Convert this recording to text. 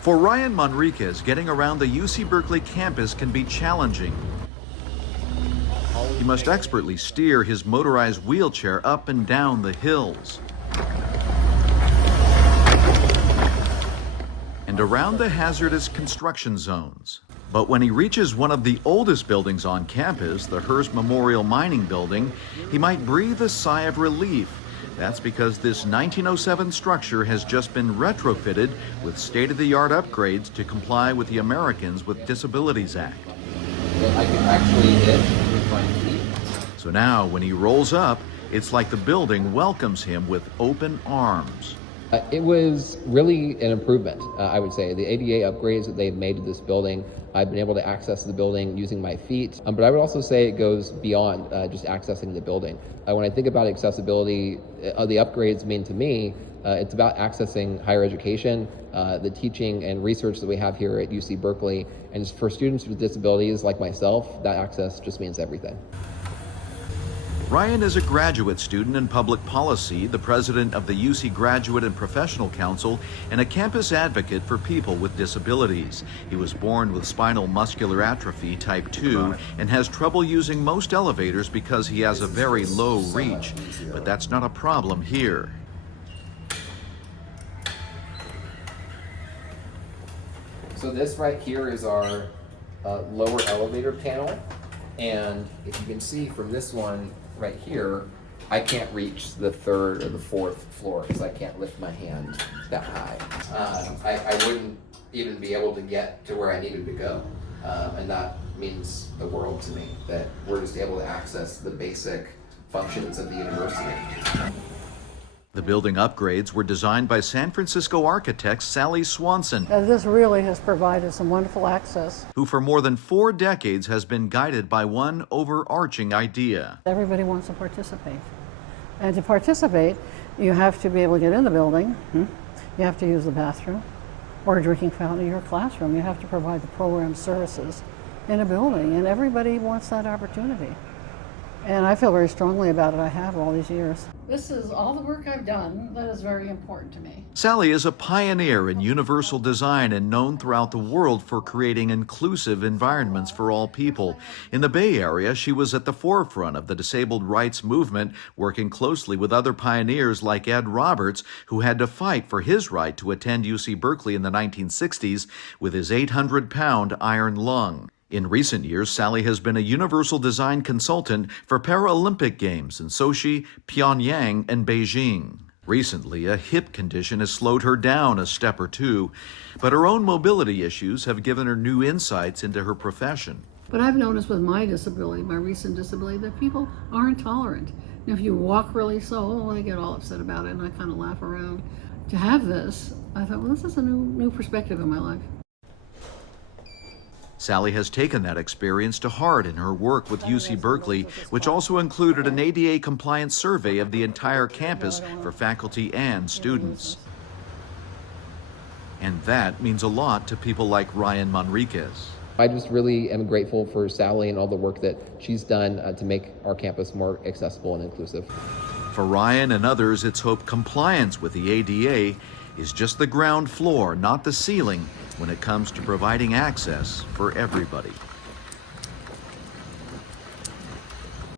For Ryan Manriquez, getting around the UC Berkeley campus can be challenging. He must expertly steer his motorized wheelchair up and down the hills and around the hazardous construction zones. But when he reaches one of the oldest buildings on campus, the Hearst Memorial Mining Building, he might breathe a sigh of relief. That's because this 1907 structure has just been retrofitted with state-of-the-art upgrades to comply with the Americans with Disabilities Act. I can actually hit with my feet. So now, when he rolls up, it's like the building welcomes him with open arms. It was really an improvement, I would say. The ADA upgrades that they've made to this building, I've been able to access the building using my feet. But I would also say it goes beyond just accessing the building. When I think about accessibility, the upgrades mean to me, it's about accessing higher education, the teaching and research that we have here at UC Berkeley. And for students with disabilities like myself, that access just means everything. Ryan is a graduate student in public policy, the president of the UC Graduate and Professional Council, and a campus advocate for people with disabilities. He was born with spinal muscular atrophy type 2 and has trouble using most elevators because he has a very low reach. But that's not a problem here. So this right here is our lower elevator panel. And if you can see from this one right here, I can't reach the third or the fourth floor because I can't lift my hand that high. I wouldn't even be able to get to where I needed to go. And that means the world to me, that we're just able to access the basic functions of the university. The building upgrades were designed by San Francisco architect Sally Swanson, This really has provided some wonderful access. who for more than 4 decades has been guided by one overarching idea. Everybody wants to participate. And to participate, you have to be able to get in the building, you have to use the bathroom, or a drinking fountain in your classroom. You have to provide the program services in a building, and everybody wants that opportunity. And I feel very strongly about it. I have all these years. This is all the work I've done that is very important to me. Sally is a pioneer in universal design and known throughout the world for creating inclusive environments for all people. In the Bay Area, she was at the forefront of the disabled rights movement, working closely with other pioneers like Ed Roberts, who had to fight for his right to attend UC Berkeley in the 1960s with his 800-pound iron lung. In recent years, Sally has been a universal design consultant for Paralympic Games in Sochi, Pyongyang, and Beijing. Recently, a hip condition has slowed her down a step or two, but her own mobility issues have given her new insights into her profession. But I've noticed with my disability, my recent disability, that people aren't tolerant. And if you walk really slow, they get all upset about it, and I kind of laugh around. To have this, I thought, well, this is a new perspective in my life. Sally has taken that experience to heart in her work with UC Berkeley, which also included an ADA compliance survey of the entire campus for faculty and students. And that means a lot to people like Ryan Manriquez. I just really am grateful for Sally and all the work that she's done to make our campus more accessible and inclusive. For Ryan and others, it's hoped compliance with the ADA is just the ground floor, not the ceiling, when it comes to providing access for everybody.